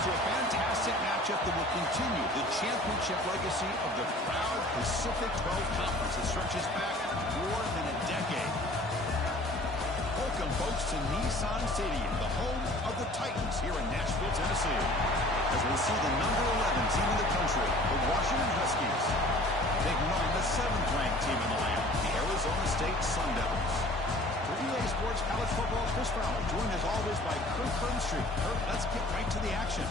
to a fantastic matchup that will continue the championship legacy of the proud Pacific 12 Conference that stretches back more than a decade. Welcome, folks, to Nissan Stadium, the home of the Titans here in Nashville, Tennessee, as we see the number 11 team in the country, the Washington Huskies, taking on the 7th-ranked team in the land, the Arizona State Sun Devils. For EA Sports College Football, Chris Fowler, joined as always by Kirk Herbstreit. Kirk, let's get right to the action.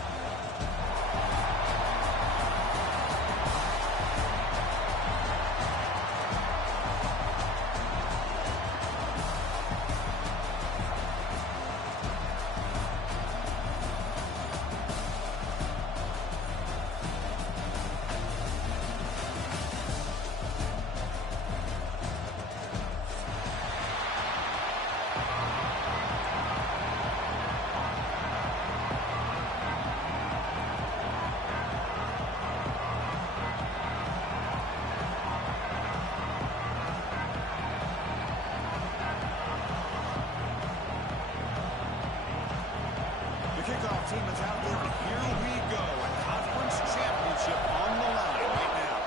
Kickoff team is out there, and here we go. A conference championship on the line right now.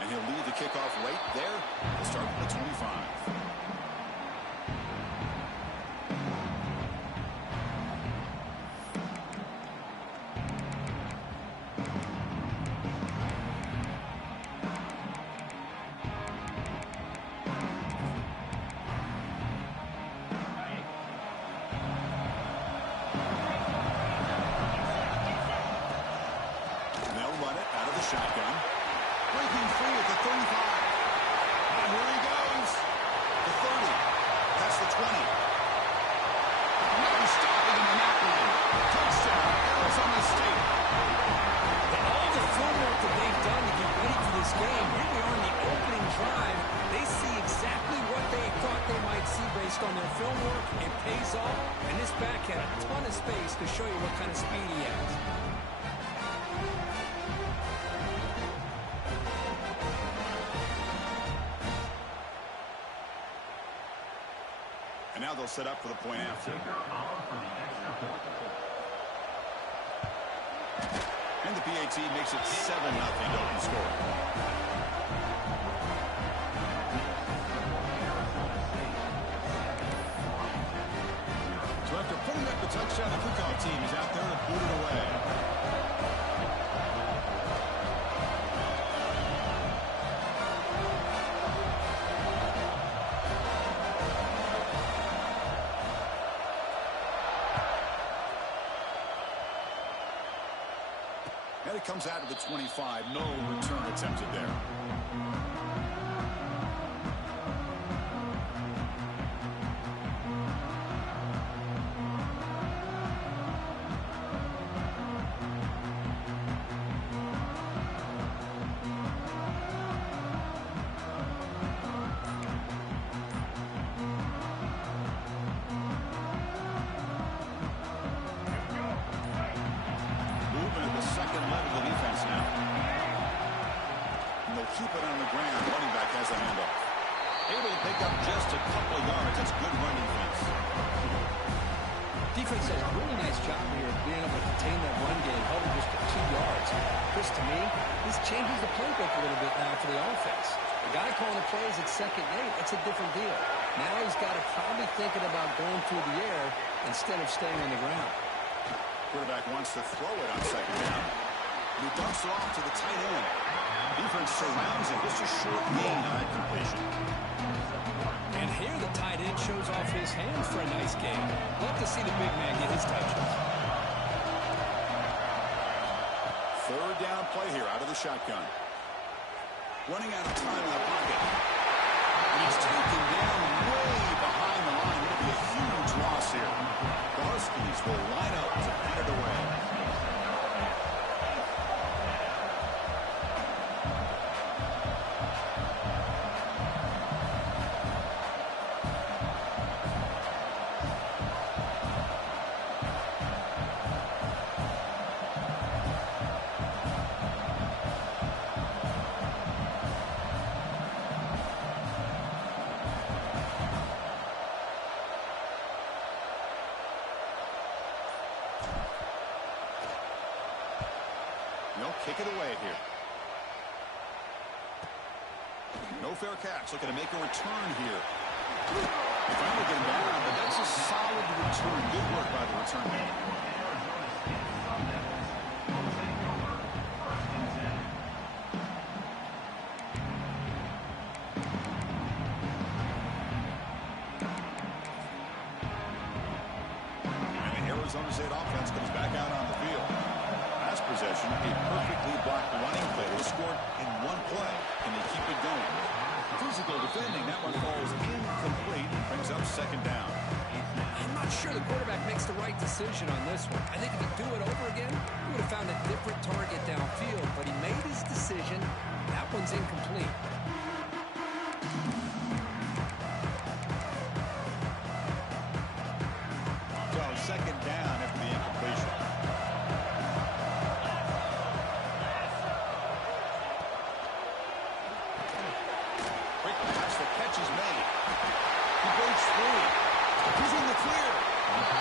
And he'll lead the kickoff right there to start at the 25. Shotgun. Breaking free at the 35. And here he goes. The 30. That's the 20. No stopping him in that one. Touchdown, Arizona State. And all the footwork that they've done to get ready for this game, here we are in the opening drive. They see exactly what they thought they might see based on their film work. It pays off, and this back had a ton of space to show you what kind of speed he has. And now they'll set up for the point after. And the PAT makes it 7-0 open score. So after putting up the touchdown, the kickoff team is out there to boot it away. And it comes out of the 25. No return attempted there. Keep it on the ground. Running back has a handoff. Able to pick up just a couple of yards. That's good run defense. Defense does a really nice job here of being able to contain that run game, held it just to 2 yards. Chris, to me, this changes the playbook a little bit now for the offense. The guy calling the plays at 2nd and 8, that's a different deal. Now he's got to probably thinking about going through the air instead of staying on the ground. Quarterback wants to throw it on 2nd down. He dumps it off to the tight end. Defense surrounds it. Just a short gain on that completion. And here the tight end shows off his hands for a nice game. Love to see the big man get his touches. 3rd down play here out of the shotgun. Running out of time in the pocket. And he's taken down way behind the line. It'll be a huge loss here. The Huskies will line up to put it away. kick it away here. No fair catch. Looking to make a return here. Finally getting down, but that's a solid return. Good work by the return man. And the Arizona State offense comes back out on the field. Last possession, a perfectly blocked running play that was scored in one play. Can they keep it going? Physical defending. That one falls incomplete. Brings up second down. I'm not sure the quarterback makes the right decision on this one. I think if he'd do it over again, he would have found a different target downfield, but he made his decision. That one's incomplete. So second down after the incompletion. Quick pass. The catch is made. He breaks through. He's in the clear.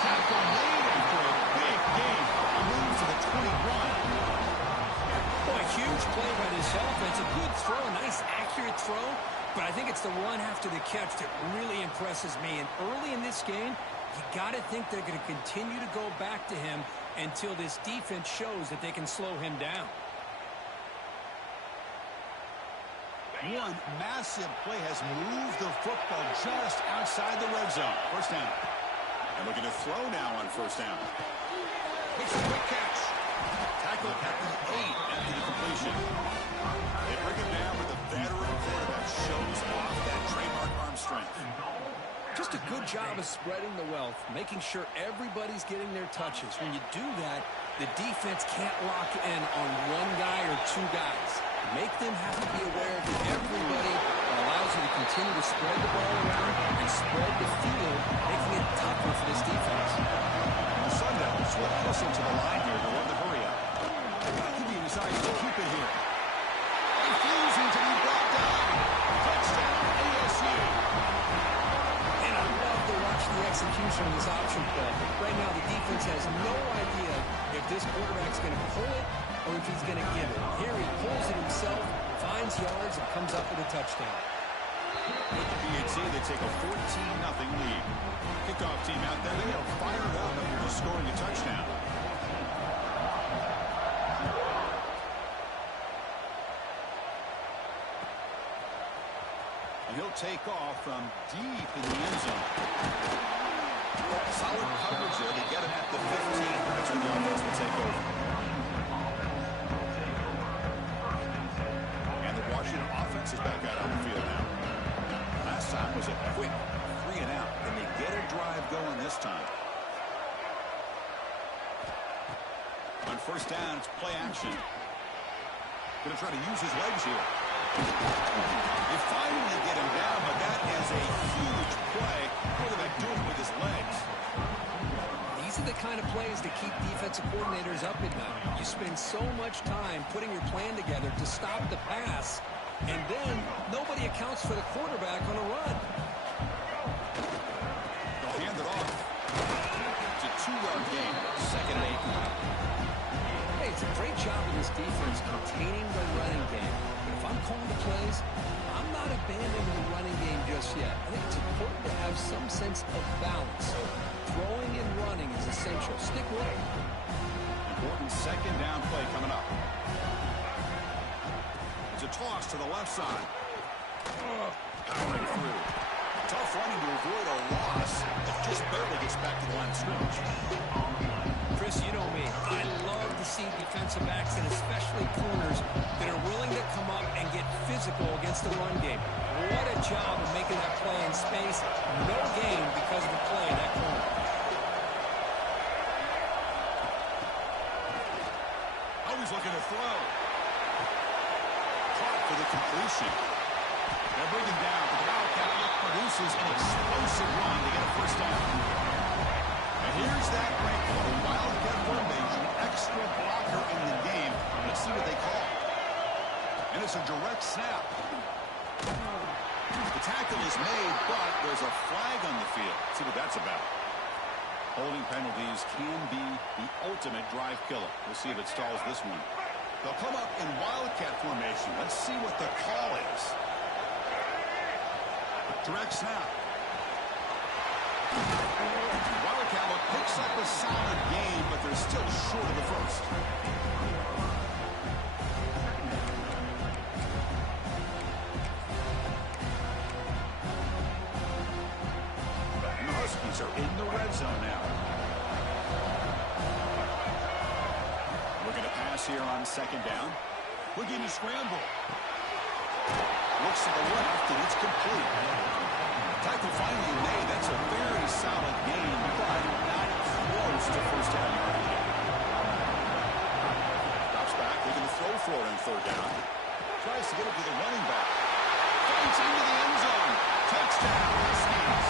Tackle made after a big gain. He moves to the 21. Boy, huge play by this offense. A good throw, a nice accurate throw, but I think it's the run after the catch that really impresses me. And early in this game, you got to think they're going to continue to go back to him until this defense shows that they can slow him down. One massive play has moved the football just outside the red zone. First down. And looking to throw now on first down. Makes a quick catch. Tackle at the 8 after the completion. They bring him down with a veteran quarterback. Shows off that trademark arm strength. Just a good job of spreading the wealth, making sure everybody's getting their touches. When you do that, the defense can't lock in on one guy or two guys. Make them have to be aware of everybody. It allows you to continue to spread the ball around and spread the field, making it tougher for this defense. The Sundowns will listen to the line here to run the hurry up. He decides to keep it here. Refusing to be brought down. Touchdown, ASU. And I love to watch the execution of this option play. Right now, the defense has no idea if this quarterback's going to pull it or if he's going to give it. Here he pulls it himself, finds yards, and comes up with a touchdown. With the PYT, they take a 14-0 lead. Kickoff team out there, they are fired up after just scoring a touchdown. And he'll take off from deep in the end zone. Solid coverage there to get him at the 15. That's when the offense will take over. And the Washington offense is back out on the field now. Last time was a quick 3-and-out. Can they get a drive going this time? On first down, it's play action. Going to try to use his legs here. They finally get him down, but that is a huge play. Quarterback doing it with his legs. These are the kind of plays that keep defensive coordinators up at night. You spend so much time putting your plan together to stop the pass, and then nobody accounts for the quarterback on a run. They'll hand it off. It's a 2-yard gain. Second and 8. Hey, it's a great job of this defense containing the running game. But if I'm calling the plays, I'm not abandoning the running game just yet. I think it's important to have some sense of balance. Throwing and running is essential. Stick with it. Important second down play coming up. It's a toss to the left side. Powering through. Tough running to avoid a loss. Just barely gets back to the line of scrimmage. Chris, you know me. I love to see defensive backs and especially corners that are willing to come up and get physical against the run game. What a job of making that play in space. No gain because of the play in that corner. Always looking to throw. Caught for the completion. They'll bring him down, but the Wildcat produces an explosive run to get a first down. And here's that break for the Wildcat formation. Extra blocker in the game. Let's see what they call. And it's a direct snap. The tackle is made, but there's a flag on the field. Let's see what that's about. Holding penalties can be the ultimate drive killer. We'll see if it stalls this one. They'll come up in wildcat formation. Let's see what the call is. Direct snap. Wildcat look picks up a solid game, but they're still short of the first. And the Huskies are in the red zone now. We're going to pass here on second down. Looking to scramble. Looks to the left, and it's complete. Tackle finally made. That's a very solid game, but not close to first down yardage. Drops back, looking to throw for it on third down. Tries to get it to the running back. Fights into the end zone. Touchdown, Huskies.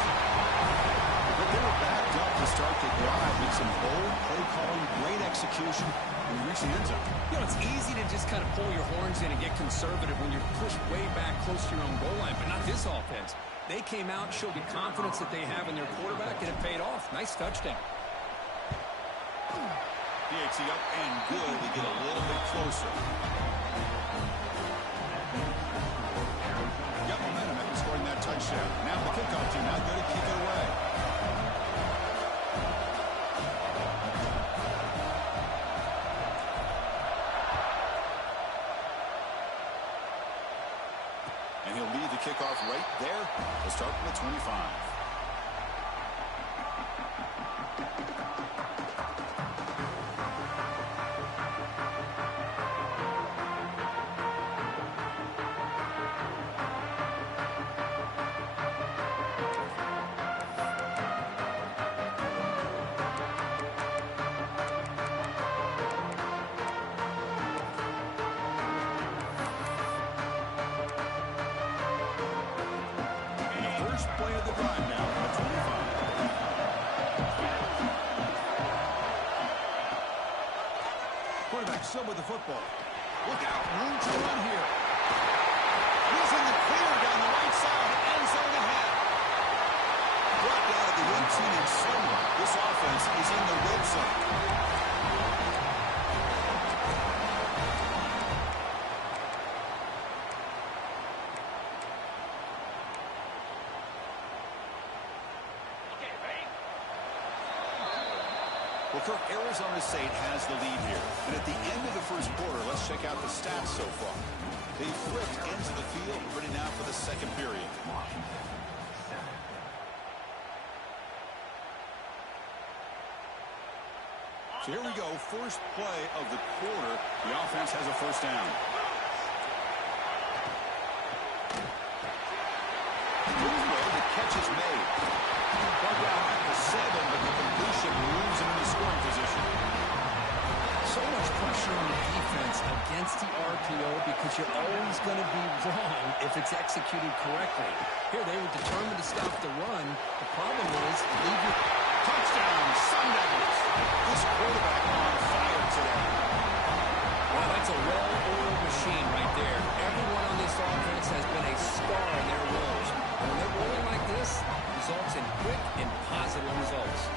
But they were backed up to start the drive with some bold play calling, great execution, and reach the end zone. You know, it's easy to just kind of pull your horns in and get conservative when you're pushed way back close to your own goal line, but not this offense. They came out, showed the confidence that they have in their quarterback, and it paid off. Nice touchdown. PYT up and good to get a little bit closer. Got momentum after scoring that touchdown. Now the kickoff team out there to kick it away. And he'll lead the kickoff right there. We'll start from the 25. Play of the drive now on the 25. Quarterback still with the football. Look out, room to run here. He's in the clear down the right side, end zone ahead. Dropped out of the 18 and somewhere. This offense is in the red zone. Well, Kirk, Arizona State has the lead here. And at the end of the first quarter, let's check out the stats so far. They flipped into the field, ready now for the second period. So here we go, first play of the quarter. The offense has a first down. The catch is made. Brought down at the 7, but the completion moves him into scoring position. So much pressure on the defense against the RPO because you're always going to be wrong if it's executed correctly. Here they were determined to stop the run. The problem is, leave your touchdown, Sun Devils. This quarterback on fire today. Well, that's a well-oiled machine right there. Everyone on this offense has been a star in their roles. And when they're rolling like this, results in quick and positive results.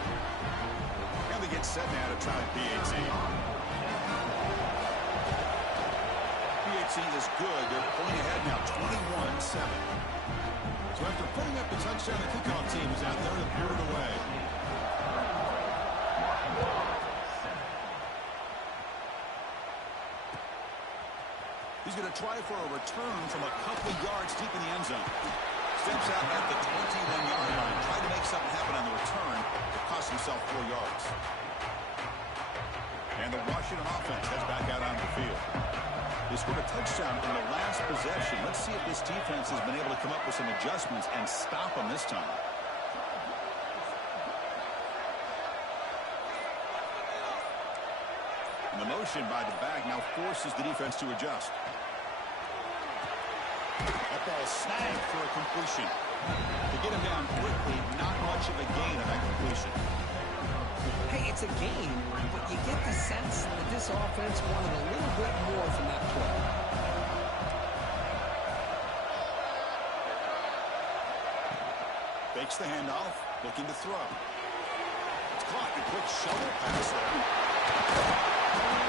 Now they get set now to try PYT. PYT is good. They're pulling ahead now, 21-7. So after putting up the touchdown, the kickoff team is out there to boot it away. He's going to try for a return from a couple yards deep in the end zone. Steps out at the 21-yard line. Tried to make something happen on the return. It cost himself 4 yards. And the Washington offense heads back out onto the field. They scored a touchdown in the last possession. Let's see if this defense has been able to come up with some adjustments and stop them this time. And the motion by the back now forces the defense to adjust. That ball snagged for a completion. To get him down quickly, not much of a gain of that completion. Hey, it's a game, but you get the sense that this offense wanted a little bit more from that play. Fakes the handoff, looking to throw. It's caught. A quick shovel pass there.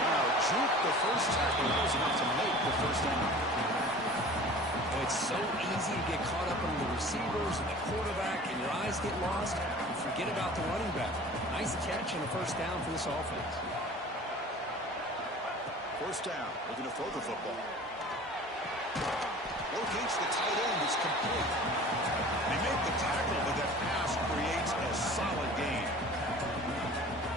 Now Juke the first tackle. That was enough to make the first down. Well, it's so easy to get caught up on the receivers and the quarterback, and your eyes get lost. You forget about the running back. Nice catch and a first down for this offense. First down. Looking to throw the football. Locates the tight end. It's complete. They make the tackle, but that pass creates a solid gain.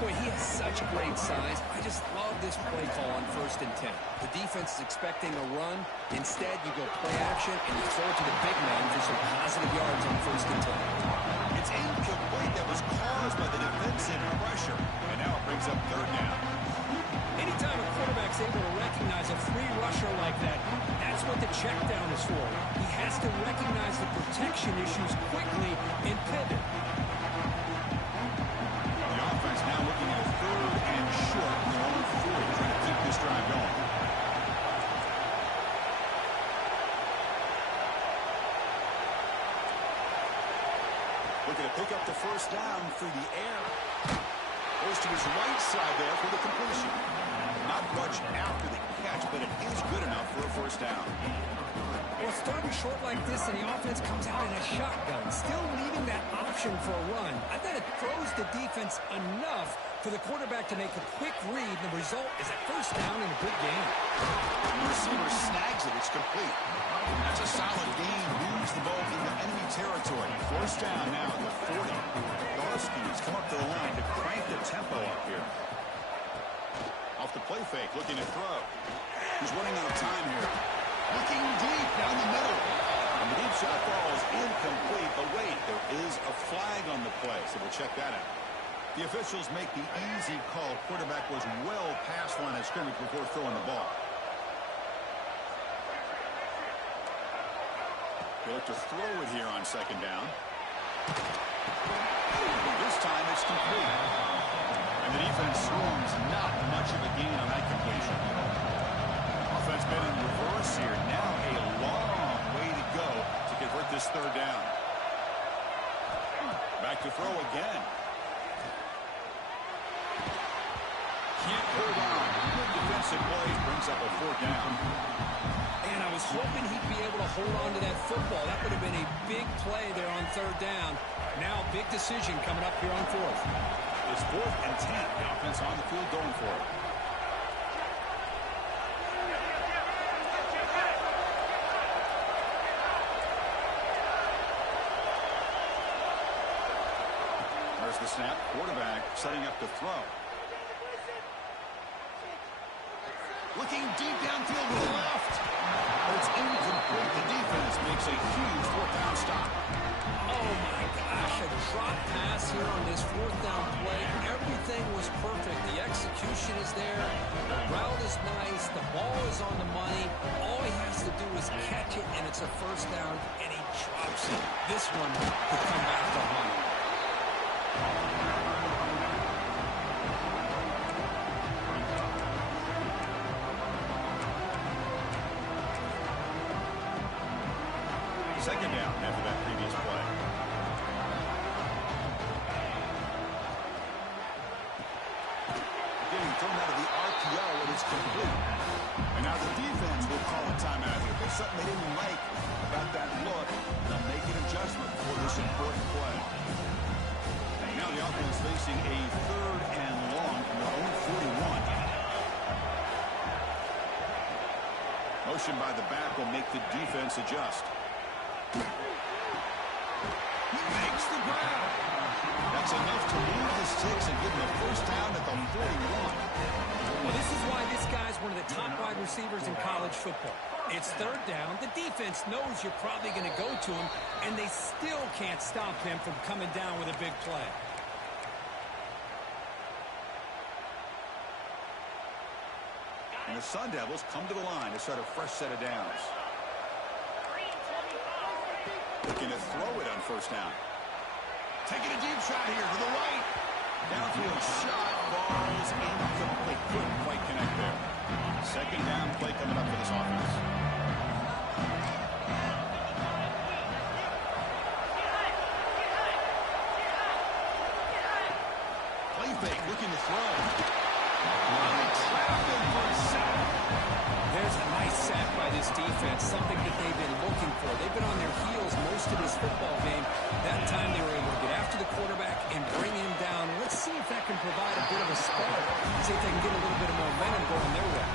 Boy, he has such great size. I just love this play call on 1st and 10. The defense is expecting a run. Instead, you go play action, and you throw it to the big man for some positive yards on 1st and 10. It's incomplete. That was caused by the defensive pressure. And now it brings up 3rd down. Anytime a quarterback's able to recognize a free rusher like that, that's what the check down is for. He has to recognize the protection issues quickly and pivot. The offense now looking at 3rd and short in their own 40, trying to keep this drive going. Looking to pick up the first down through the air. Goes to his right side there for the completion. Not much after the catch, but it is good enough for a first down. Well, 3rd and short like this, and the offense comes out in a shotgun, still leaving that option for a run. I bet it throws the defense enough for the quarterback to make a quick read, and the result is a first down and a good gain. The receiver snags it. It's complete. That's a solid gain. Moves the ball into enemy territory. First down now at the 40. Darski's come up to the line to crank the tempo up here. Off the play fake, looking to throw. He's running out of time here. Looking deep down the middle. And the deep shot ball is incomplete. But wait, there is a flag on the play, so we'll check that out. The officials make the easy call. Quarterback was well past line of scrimmage before throwing the ball. They look to throw it here on 2nd down. This time it's complete. And the defense swarms not much of a gain on that completion. Offense been in reverse here. Now a long way to go to convert this 3rd down. Back to throw again. Can't hold on. Good defensive play brings up a 4th down. And I was hoping he'd be able to hold on to that football. That would have been a big play there on 3rd down. Now big decision coming up here on 4th. It's 4th and 10. The offense on the field going for it. There's the snap. Quarterback setting up to throw. Looking deep downfield to the left. It's incomplete. The defense makes a huge 4th down stop. Oh, my gosh, a drop pass here on this 4th down play. Everything was perfect. The execution is there. The route is nice. The ball is on the money. All he has to do is catch it, and it's a first down, and he drops it. This one could come back to haunt him. Second down after that previous play. Getting thrown out of the RPO, and it's complete. And now the defense will call a timeout here. There's something they didn't like about that look. They'll make an adjustment for this important play. And now the offense facing a 3rd and long from their own 41. Motion by the back will make the defense adjust. He makes the grab. That's enough to move the sticks and give him a first down at the 41. Well, this is why this guy's one of the top wide receivers in college football. It's 3rd down. The defense knows you're probably going to go to him, and they still can't stop him from coming down with a big play. And the Sun Devils come to the line to start a fresh set of downs. Looking to throw it on 1st down. Taking a deep shot here to the right. Downfield shot. Ball's incomplete. Couldn't quite connect there. 2nd down play coming up for this offense. Play fake. Looking to throw. Traffic for a There's a nice sack by this defense, something that they've been looking for. They've been on their heels most of this football game. That time they were able to get after the quarterback and bring him down. Let's see if that can provide a bit of a spark. See if they can get a little bit of momentum going their way.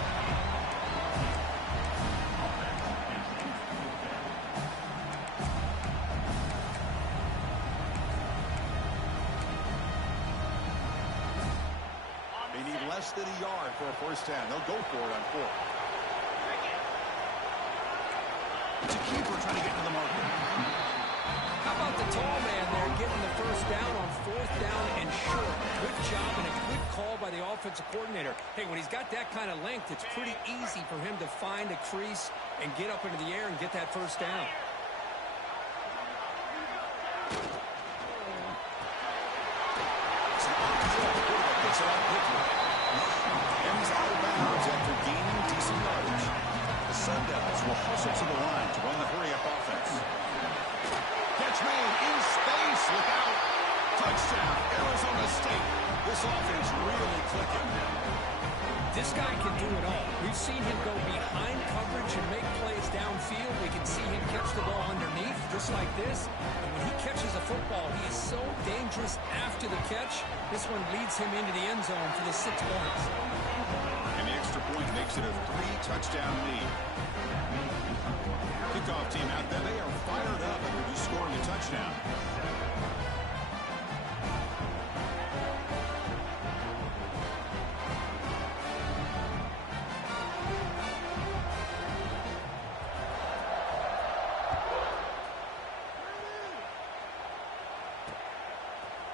They need less than a yard for a first down. They'll go for it on 4th. It's a keeper trying to get to the marker. How about the tall man there getting the first down on 4th down and short? Good job and a good call by the offensive coordinator. Hey, when he's got that kind of length, it's pretty easy for him to find a crease and get up into the air and get that first down. It's an off throw. Quarterback gets it out quickly. And he's out of bounds after gaining decent yardage. The Sun Devils will hustle to the line to run the hurry-up offense. Catch made in space. Look out. Touchdown, Arizona State. This offense really clicking. This guy can do it all. We've seen him go behind coverage and make plays downfield. We can see him catch the ball underneath, just like this. And when he catches a football, he is so dangerous after the catch. This one leads him into the end zone for the 6 points. And the extra point makes it a 3-touchdown lead. Kickoff team out there. They are fired up after just scoring a touchdown.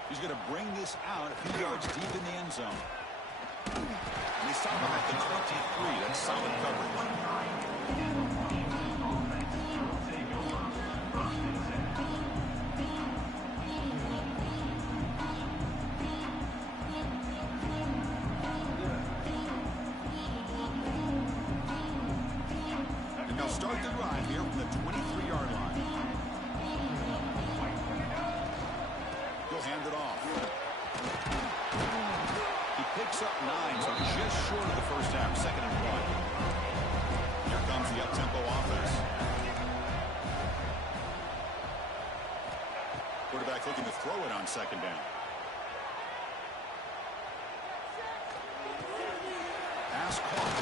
He's going to bring this out a few yards deep in the end zone. And they stop him at the 23. That's solid coverage. And they'll start the drive here from the 23-yard line. He'll hand it off. He picks up 9, so just short of the first half, 2nd and 1. Here comes the up-tempo offense. Quarterback looking to throw it on 2nd down. Pass caught.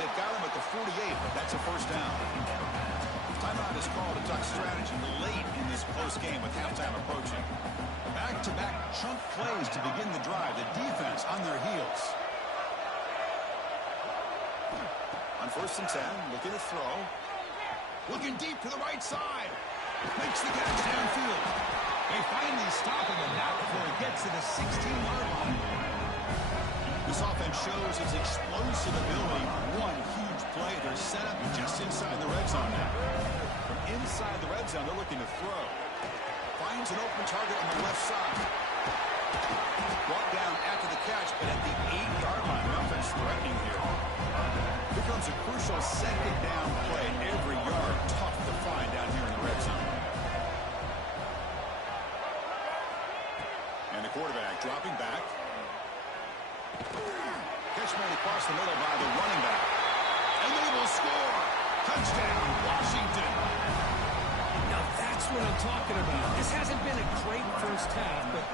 They've got him at the 48, but that's a first down. Timeout is called to talk strategy late in this close game with halftime approaching. Back-to-back chunk plays to begin the drive. The defense on their heels. On 1st and 10, looking to throw. Looking deep to the right side. Makes the catch downfield. They finally stop him, and not before he gets to the 16-yard line. This offense shows its explosive ability. One huge play. They're set up just inside the red zone now. From inside the red zone, they're looking to throw. Finds an open target on the left side. Brought down after the catch, but at the 8-yard line, the offense threatening here. Here comes a crucial 2nd down play. Every yard tough to find down here in the red zone. And the quarterback dropping back. Catch made across the middle by the running back. And they will score. Touchdown, Washington. Now that's what I'm talking about. This hasn't been a great first half, but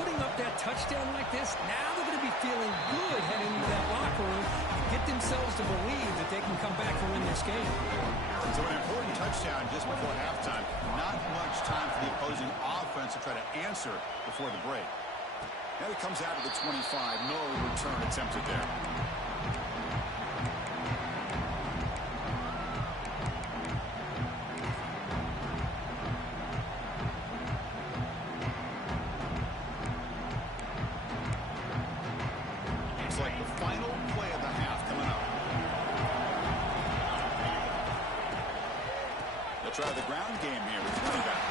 putting up that touchdown like this, now they're going to be feeling good heading into that locker room and get themselves to believe that they can come back and win this game. So an important touchdown just before halftime. Not much time for the opposing offense to try to answer before the break. Now he comes out of the 25. No return attempted there. It's like the final play of the half coming up. They'll try the ground game here with running back.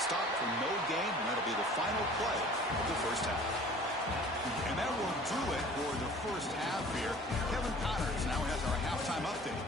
Stop for no gain, and that'll be the final play of the first half. And that will do it for the first half here. Kevin Connors now has our halftime update.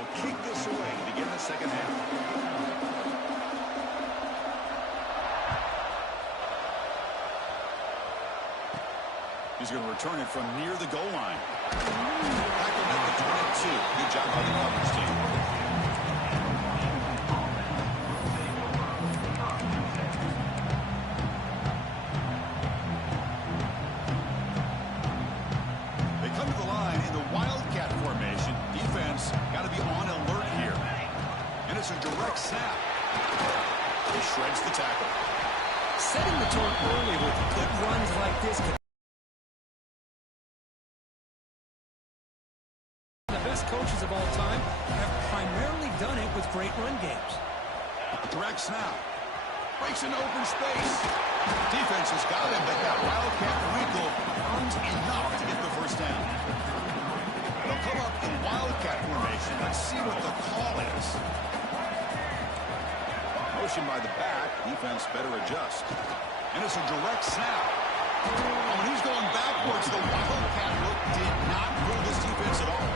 will kick this away to begin the second half. He's going to return it from near the goal line. Back at the 22. Good job by the coverage team. They come to the line in the Wildcat formation. Defense got to be on alert here. And it's a direct snap. He shreds the tackle. Setting the tone early with good runs like this. The best coaches of all time have primarily done it with great run games. Direct snap. Breaks into open space. Defense has got him, but that Wildcat wrinkle earns enough to get the first down. They'll come up in Wildcat formation. Let's see what the call is. Motion by the back. Defense better adjust. And it's a direct snap. Oh, and he's going backwards. The Wildcat look did not fool this defense at all.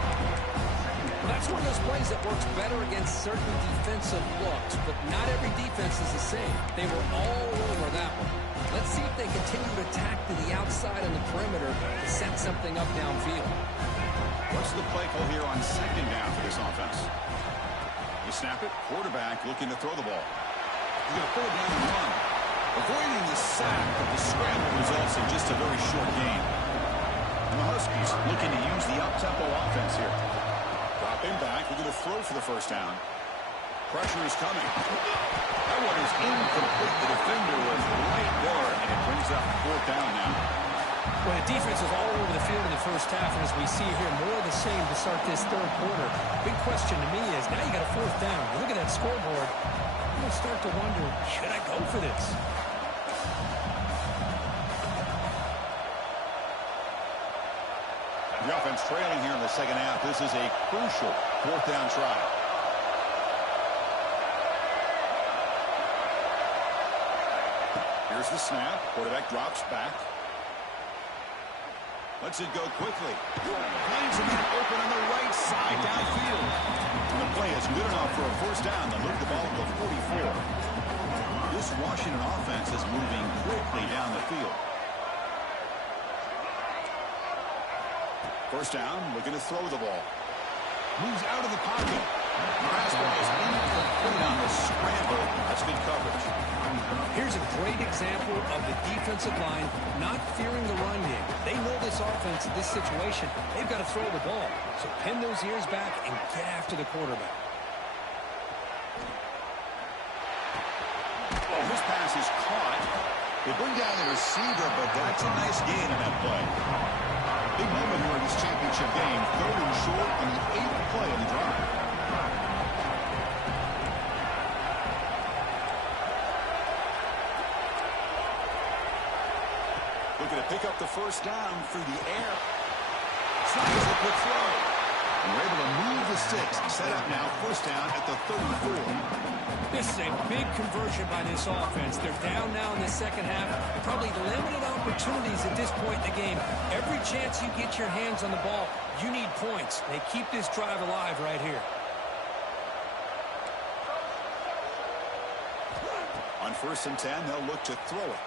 Well, that's one of those plays that works better against certain defensive looks, but not every defense is the same. They were all over that one. Let's see if they continue to attack to the outside on the perimeter to set something up downfield. What's the play call here on second down for this offense? You snap it. Quarterback looking to throw the ball. He's going to pull it down and run. Avoiding the sack, but the scramble results in just a very short gain. And the Huskies looking to use the up-tempo offense here. Dropping back, we're going to throw for the first down. Pressure is coming. That one is incomplete. The defender was right there, and it brings up fourth down now. Well, the defense was all over the field in the first half, and as we see here, more of the same to start this third quarter. Big question to me is, now you got a fourth down. You look at that scoreboard, I'm going to start to wonder, should I go for this? The offense trailing here in the second half. This is a crucial fourth down try. Here's the snap. Quarterback drops back. Lets it go quickly. Finds a man open on the right side downfield. And the play is good enough for a first down. They'll move the ball to the 44. This Washington offense is moving quickly down the field. First down, looking to throw the ball. Moves out of the pocket. Fastball is incomplete on the scramble. That's good coverage. Here's a great example of the defensive line not fearing the run game. They know this offense, this situation, they've got to throw the ball. So pin those ears back and get after the quarterback. Oh, this pass is caught. They bring down the receiver, but that's a nice gain in that play. Big moment here in this championship game. Third and short on the 8th play of the drive. Looking to pick up the first down through the air. Tries a quick throw. And we're able to move the sticks. Set up now, first down at the 34. This is a big conversion by this offense. They're down now in the second half. Probably limited opportunities at this point in the game. Every chance you get your hands on the ball, you need points. They keep this drive alive right here. On first and 10, they'll look to throw it.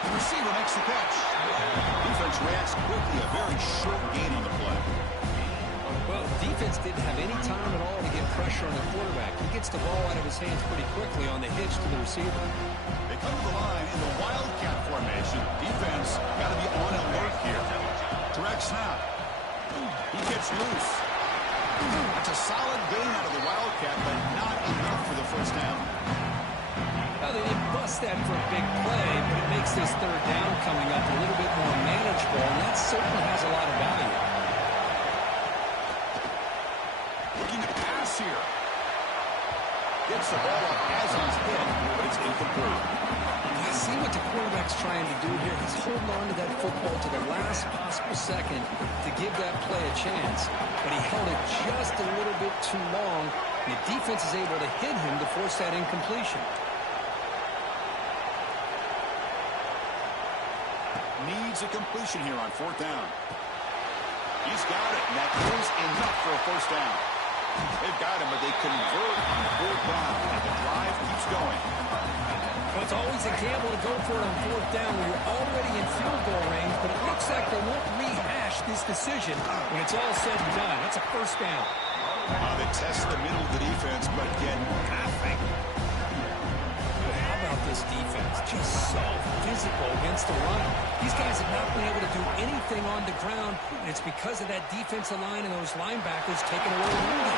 The receiver makes the catch. Defense reacts quickly. A very short gain on the play. Well, defense didn't have any time at all to get pressure on the quarterback. He gets the ball out of his hands pretty quickly on the hitch to the receiver. They come to the line in the Wildcat formation. Defense got to be on alert here. Direct snap. He gets loose. That's a solid gain out of the Wildcat, but not enough for the first down. Well, they didn't bust that for a big play, but it makes this third down coming up a little bit more manageable, and that certainly has a lot of value. Looking to pass here. Gets the ball up as he's hit, but it's incomplete. I see what the quarterback's trying to do here. He's holding on to that football to the last possible second to give that play a chance, but he held it just a little bit too long, and the defense is able to hit him to force that incompletion. Needs a completion here on fourth down. He's got it, and that is enough for a first down. They've got him, but they convert on fourth down, and the drive keeps going. Well, it's always a gamble to go for it on fourth down when you're already in field goal range, but it looks like they won't rehash this decision when it's all said and done. That's a first down. They test the middle of the defense, but get nothing. How about this defense? Just so physical against the run. These guys have not been able to do anything on the ground, and it's because of that defensive line and those linebackers taking away the lead.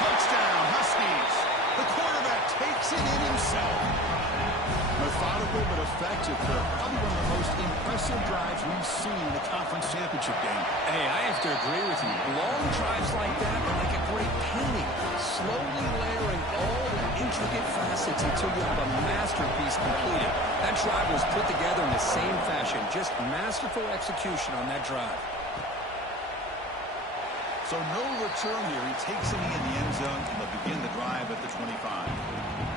Touchdown, Huskies. The quarterback takes it in himself. Methodical but effective, Kirk. Probably one of the most impressive drives we've seen in the conference championship game. Hey, I have to agree with you. Long drives like that are like a great painting, slowly layering all the intricate facets until you have a masterpiece completed. That drive was put together in the same fashion, just masterful execution on that drive. So no return here. He takes it in the end zone, and they'll begin the drive at the 25.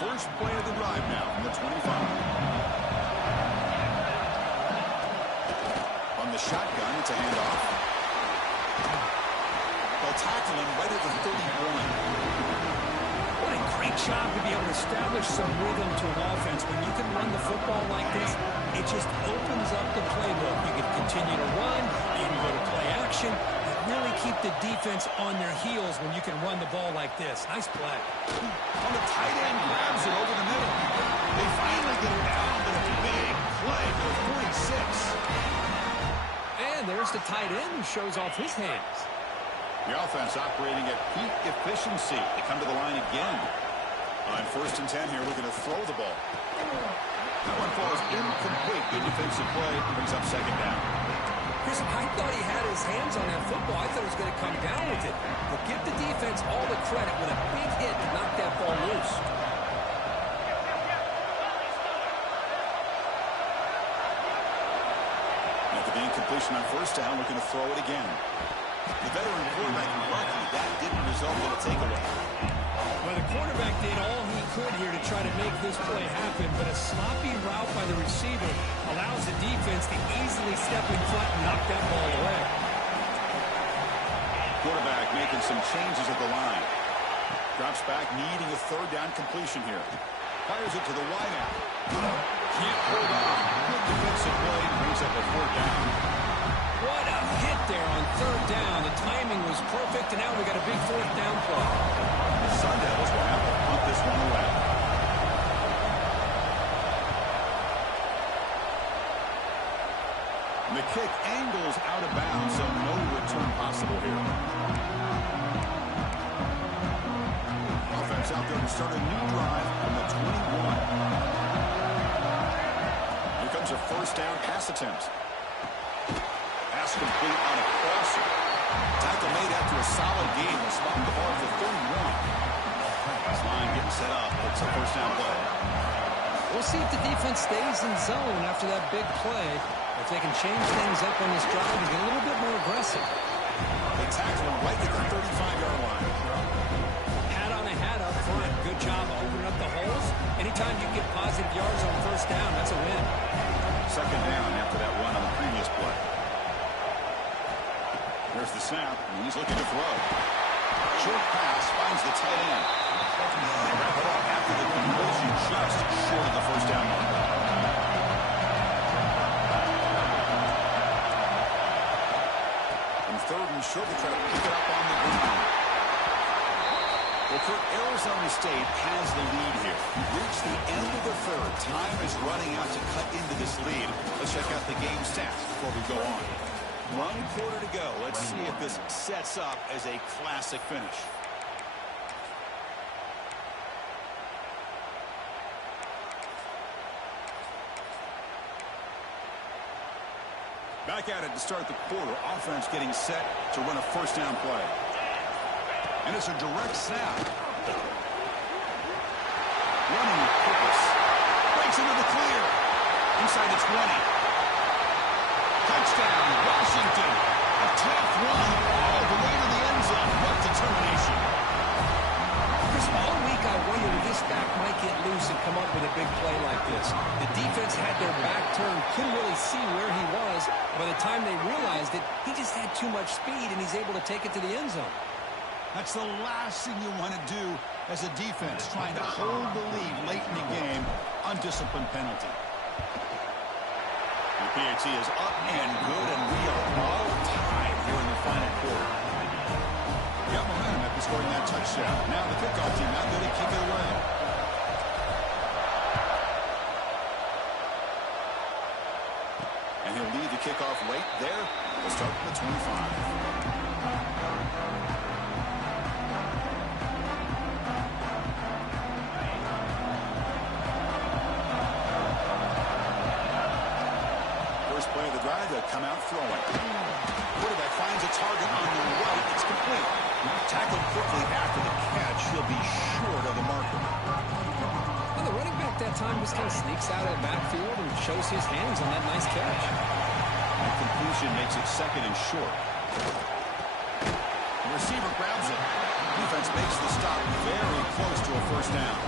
First play of the drive now from the 25. On the shotgun, it's a handoff. They'll tackle him right at the 31. What a great job to be able to establish some rhythm to an offense. When you can run the football like this, it just opens up the playbook. You can continue to run, you can go to play action, and really keep the defense on their heels when you can run the ball like this. Nice play. On the tight end, grabs it over the middle. They finally get it down, but a big play for 46. And there's the tight end who shows off his hands. The offense operating at peak efficiency. They come to the line again. On first and 10 here, we're going to throw the ball. That one falls incomplete. Good defensive play. Brings up second down. Chris, I thought he had his hands on that football. I thought he was going to come down with it. But give the defense all the credit with a big hit to knock that ball loose. After the incompletion on first down, we're going to throw it again. The veteran quarterback lucky that didn't result in a takeaway. Well, the quarterback did all he could here to try to make this play happen, but a sloppy route by the receiver allows the defense to easily step in front and knock that ball away. Quarterback making some changes at the line. Drops back, needing a third down completion here. Fires it to the wideout. Can't hold on. Good defensive play, brings up a fourth down. What a hit there on third down. The timing was perfect, and now we got a big fourth down play. The Sun Devils will have to punt this one away. And the kick angles out of bounds, so no return possible here. Offense out there to start a new drive from the 21. Here comes a first down pass attempt. Pass complete on a crosser. Tackle made after a solid game. They'll spot the ball for 31. This line getting set up. It's a first down play. We'll see if the defense stays in zone after that big play. If they can change things up on this drive and get a little bit more aggressive. They tackle him right at the 35-yard line. Hat on a hat up front. Good job opening up the holes. Anytime you get positive yards on first down, that's a win. Second down after that run on the previous play. There's the snap, and he's looking to throw. Short pass finds the tight end. They wrap it up after the conversion just short of the first down mark. And third and short, they try to pick it up on the ground. Well, Kirk, Arizona State has the lead here. We've reached the end of the third. Time is running out to cut into this lead. Let's check out the game stats before we go on. 1 quarter to go. Let's see if this sets up as a classic finish. Back at it to start the quarter. Offense getting set to run a first down play. And it's a direct snap. Running with purpose. Breaks into the clear. Inside the 20. Touchdown, Washington. A tough run all the way to the end zone. What determination. Chris, all a big play like this. The defense had their back turned, couldn't really see where he was. By the time they realized it, he just had too much speed, and he's able to take it to the end zone. That's the last thing you want to do as a defense, trying to hold the lead late in the game. Undisciplined penalty. The PYT is up and good, and we are all tied here in the final quarter. Got momentum after scoring that touchdown. Now the kickoff team out there to kick it away. And he'll lead the kickoff right there. We'll start with the 25. Play of the drive to come out throwing. Quarterback finds a target on the right. It's complete. Tackled quickly after the catch. He'll be short of the marker. Well, the running back that time just kind of sneaks out of the backfield and shows his hands on that nice catch. That completion makes it second and short. The receiver grabs it. Defense makes the stop very close to a first down.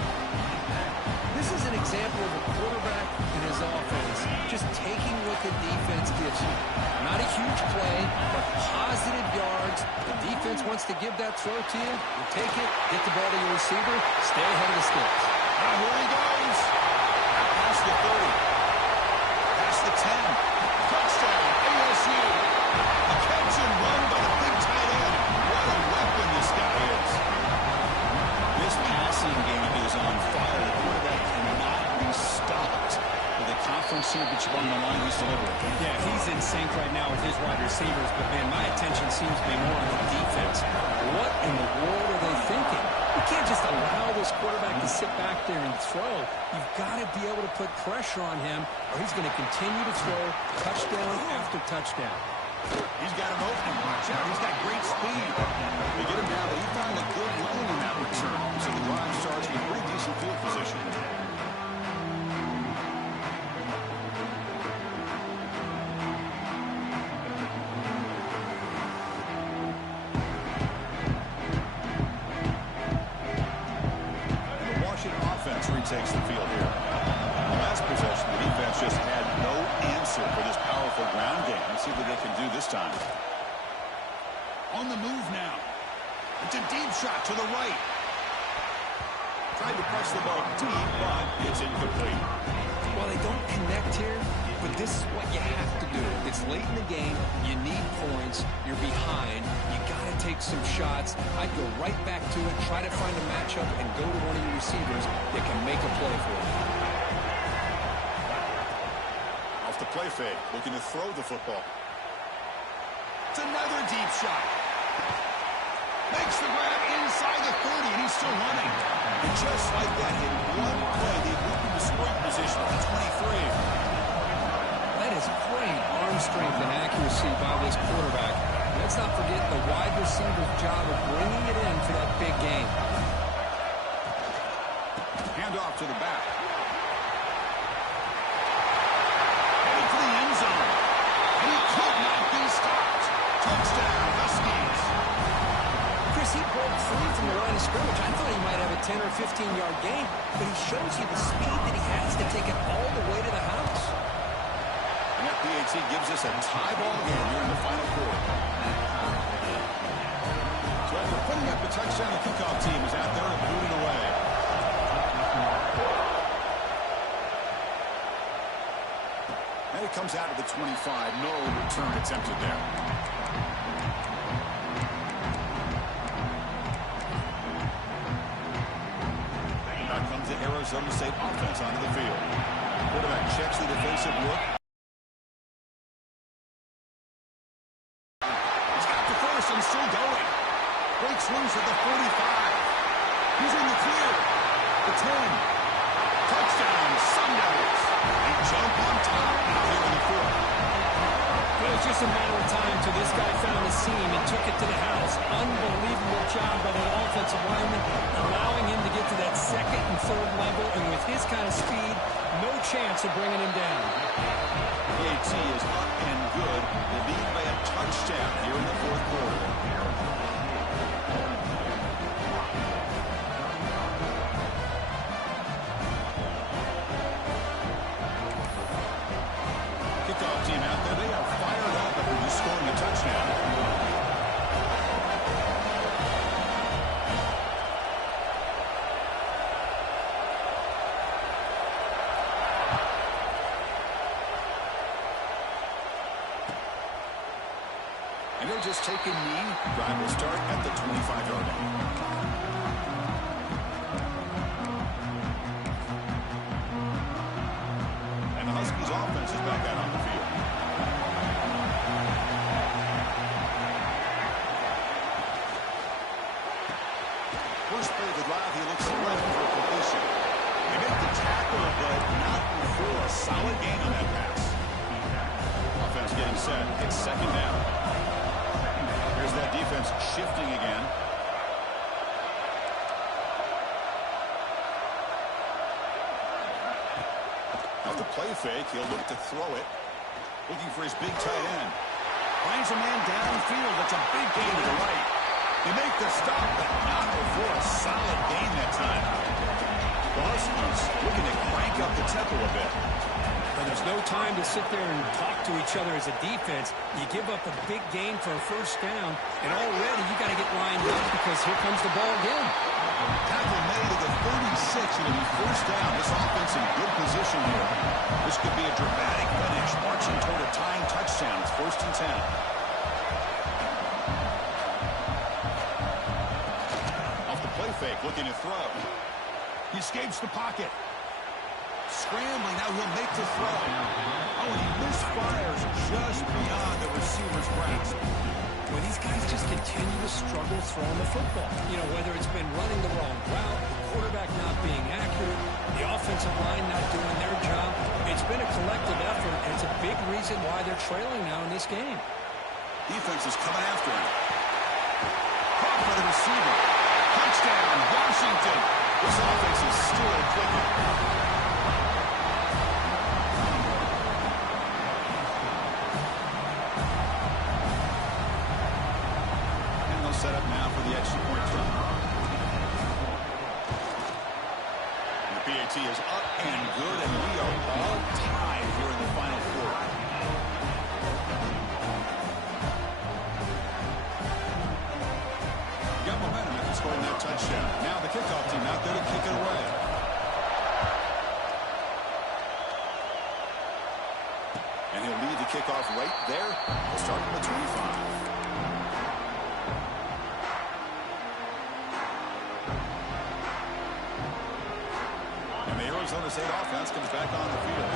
This is an example of a quarterback and his offense just taking what the defense gives you. Not a huge play, but positive yards. The defense wants to give that throw to you. You take it, get the ball to your receiver, stay ahead of the sticks. Now here he goes. Past the 30. Past the 10. Touchdown, ASU. A catch and run by the big tight end. What a weapon this guy is. This passing game is on fire. The quarterback cannot be stopped. With a conference championship on the line, he's delivering. Yeah, he's in sync right now with his wide receivers, but man, my attention seems to be more on the defense. What in the world are they thinking? You can't just allow this quarterback to sit back there and throw. You've got to be able to put pressure on him, or he's going to continue to throw touchdown after touchdown. He's got an opening. Watch out. He's got great speed. They get him down, but he found a good lane in that return. So the drive starts with pretty decent field position. Takes the field here. Last possession, the defense just had no answer for this powerful ground game. Let's see what they can do this time. On the move now. It's a deep shot to the right. Tried to press the ball deep, but it's incomplete. Well, they don't connect here, but this is what you have to do. It's late in the game. You need points. You're behind. You got to take some shots. I'd go right back to it, try to find a matchup, and go to one of your receivers that can make a play for you. Off the play fake, looking to throw the football. It's another deep shot. Makes the grab inside the 30, and he's still running. And just like that, in one play, they moved into scoring position at the 23. That is great arm strength and accuracy by this quarterback. Let's not forget the wide receiver's job of bringing it in for that big game. Hand off to the back. Headed for the end zone. And he could not be stopped. Touchdown, Huskies. Chris, he broke free from the line of scrimmage. I thought he might have a 10 or 15-yard gain, but he shows you the speed that he has to take it all the way to the house. And that PYT gives us a tie ball game here in the final quarter. So after putting up the touchdown, the kickoff team is out there and booting away. And it comes out of the 25. No return attempted there. Back comes the Arizona State offense onto the field. Quarterback checks the defensive look. He's got the first and still going. Breaks loose at the 45. He's in the clear. The 10. Touchdown, Sundays. They jump on top out here in the fourth. It was just a matter of time till this guy found a seam and took it to the house. Unbelievable job by that offensive lineman, allowing him to get to that second and third level, and with his kind of speed, no chance of bringing him down. PYT is up and good. They lead by a touchdown here in the fourth quarter. he'll just take a knee. Drive will start at the 25-yard line. And the Huskies offense is back out on the field. First play of the drive, he looks left for completion. They make the tackle, but not before a solid gain on that pass. Offense getting set. It's second down. Here's that defense shifting again. Off the play fake, he'll look to throw it. Looking for his big tight end. Finds a man downfield. That's a big gain to the right. They make the stop, but not before a solid gain that time. The Huskies looking to crank up the tempo a bit. But there's no time to sit there and talk to each other as a defense. You give up a big gain for a first down, and already you got to get lined up because here comes the ball again. Tackle made at the 36, and it'll be first down. This offense in good position here. This could be a dramatic finish, marching toward a tying touchdown. It's 1st and 10. Off the play fake, looking to throw. He escapes the pocket. Scrambling, now he'll make the throw. Oh, and he misfires just beyond the receiver's grasp. Well, these guys just continue to struggle throwing the football. You know, whether it's been running the wrong route, the quarterback not being accurate, the offensive line not doing their job. It's been a collective effort, and it's a big reason why they're trailing now in this game. Defense is coming after him. Caught by the receiver. Touchdown, Washington. This offense is still clicking. Set up now for the extra point try. And the PAT is up and good, and we are all tied here in the final quarter. Got momentum after scoring that touchdown. Now the kickoff team out there to kick it away. And he'll lead the kickoff right there. We'll start from the 25. Arizona State offense comes back on the field.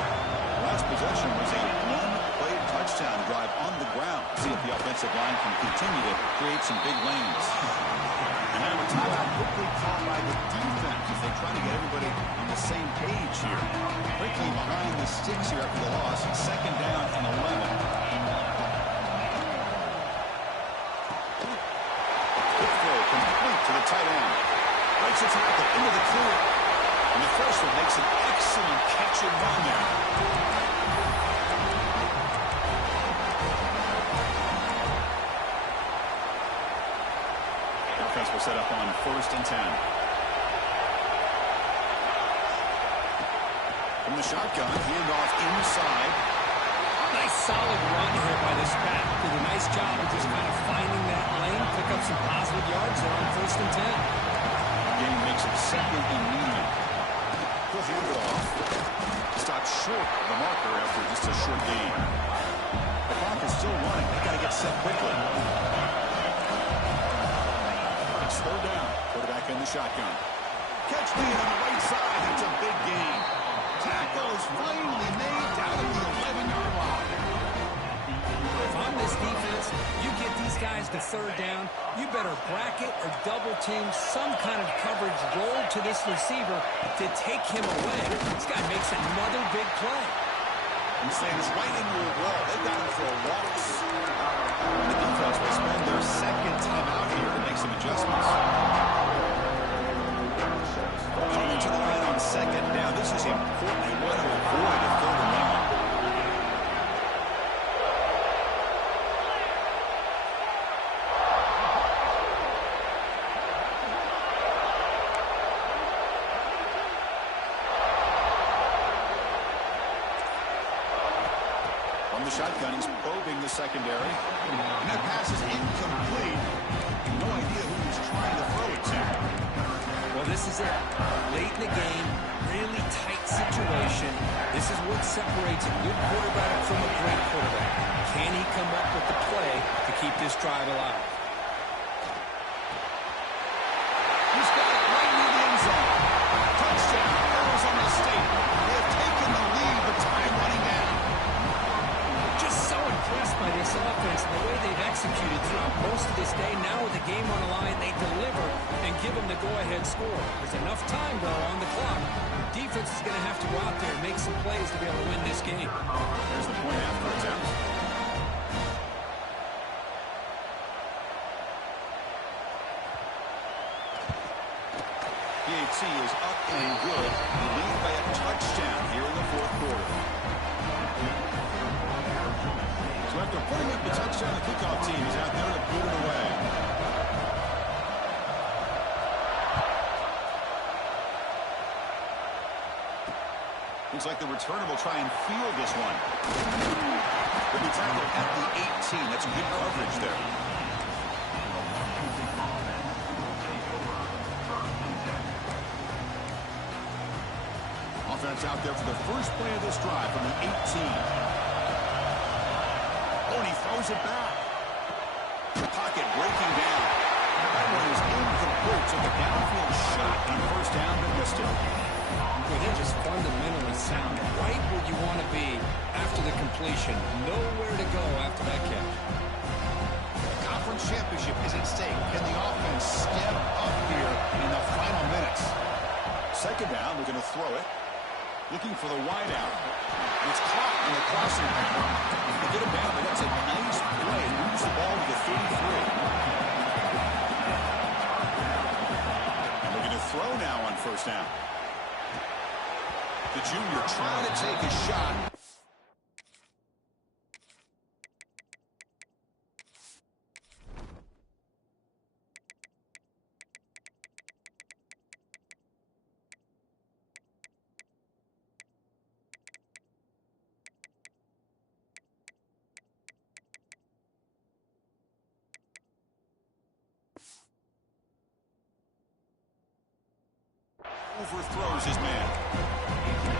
Last possession was a one-play touchdown drive on the ground. See if the offensive line can continue to create some big lanes. And now a timeout quickly called by the defense as they try to get everybody on the same page here. Quickly behind the sticks here after the loss. Second down and 11. Quick throw complete to the tight end. Breaks the tackle into the clear. And the first one makes an excellent catch and run there. Defense will set up on 1st and 10. From the shotgun, handoff inside. Nice solid run here by this back. Did a nice job of just kind of finding that lane, pick up some positive yards there on 1st and 10. Game makes it 2nd and medium. He'll hand it off. Stop short of the marker after just a short gain. The clock is still running. They got to get set quickly. It's 3rd down. Quarterback in the shotgun. Catch me on the right side. It's a big gain. Tackle is finally made down at the 11-yard line. If I'm this defense, you get these guys to 3rd down, you better bracket or double team some kind of coverage roll to this receiver to take him away. This guy makes another big play. And stands right into a wall. They got him for a loss. And the defense will spend their 2nd time out here to make some adjustments. Coming into the line on 2nd down. This is important. They want to avoid a 3rd and long. The shotgun, he's probing the secondary. And that pass is incomplete. No idea who he's trying to throw it to. Well, this is it. Late in the game, really tight situation. This is what separates a good quarterback from a great quarterback. Can he come up with the play to keep this drive alive? He's got it right near the end zone. Touchdown, Arizona State. They have taken the lead, but time running down. Just so impressed by this offense and the way they've executed throughout most of this day. Now with the game on the line, they deliver and give them the go-ahead score. There's enough time, though, on the clock. The defense is going to have to go out there and make some plays to be able to win this game. There's the point after attempt. PYT is up and good. They lead by a touchdown here in the fourth quarter. So after putting up the touchdown, the kickoff team is out there to boot it away. Looks like the returner will try and field this one. Will be tackled at the 18. That's good coverage there. Offense out there for the first play of this drive from the 18. Oh, and he throws it back. The pocket breaking down. That one is incomplete. Took a downfield shot on first down, but missed it. Well, they're just fundamentally sound. Right where you want to be after the completion. Nowhere to go after that catch. The conference championship is at stake. Can the offense step up here in the final minutes? Second down, we're going to throw it. Looking for the wide out. It's caught in the crossing pattern. If they get him down, that's a nice play. Moves the ball to the 33. Looking to throw now on first down. The junior trying to take a shot. Overthrows his man.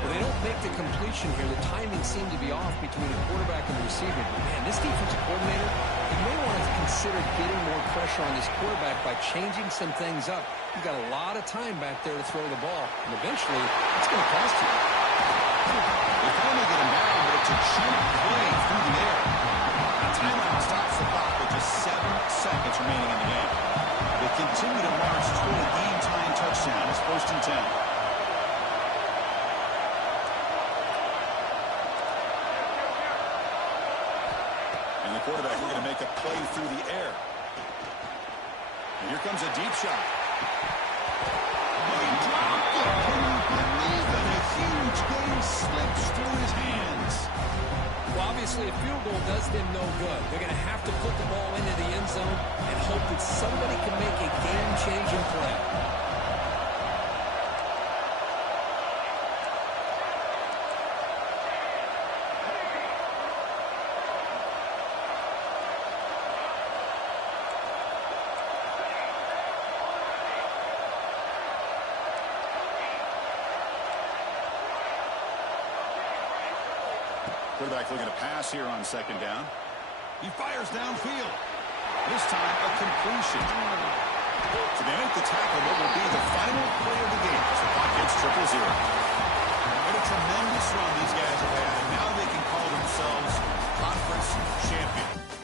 Well, they don't make the completion here. The timing seemed to be off between the quarterback and the receiver. But, man, this defensive coordinator, he may want to consider getting more pressure on this quarterback by changing some things up. You've got a lot of time back there to throw the ball, and eventually it's going to cost you. They finally get him down, but it's a cheap play through the air. A timeout stops the clock with just 7 seconds remaining in the game. They continue to march toward a game-tying touchdown. It's first and 10. And the quarterback looking to make a play through the air. And here comes a deep shot. Oh, he dropped it. Can you believe it? A huge game slips through his hands. Well, obviously, a field goal does them no good. They're going to have to put the ball into the end zone and hope that somebody can make a game-changing play. Quarterback looking to pass here on second down. He fires downfield. This time a completion. So they make the tackle. What will be the final play of the game as the clock hits 0-0. What a tremendous run these guys have had. And now they can call themselves conference champions.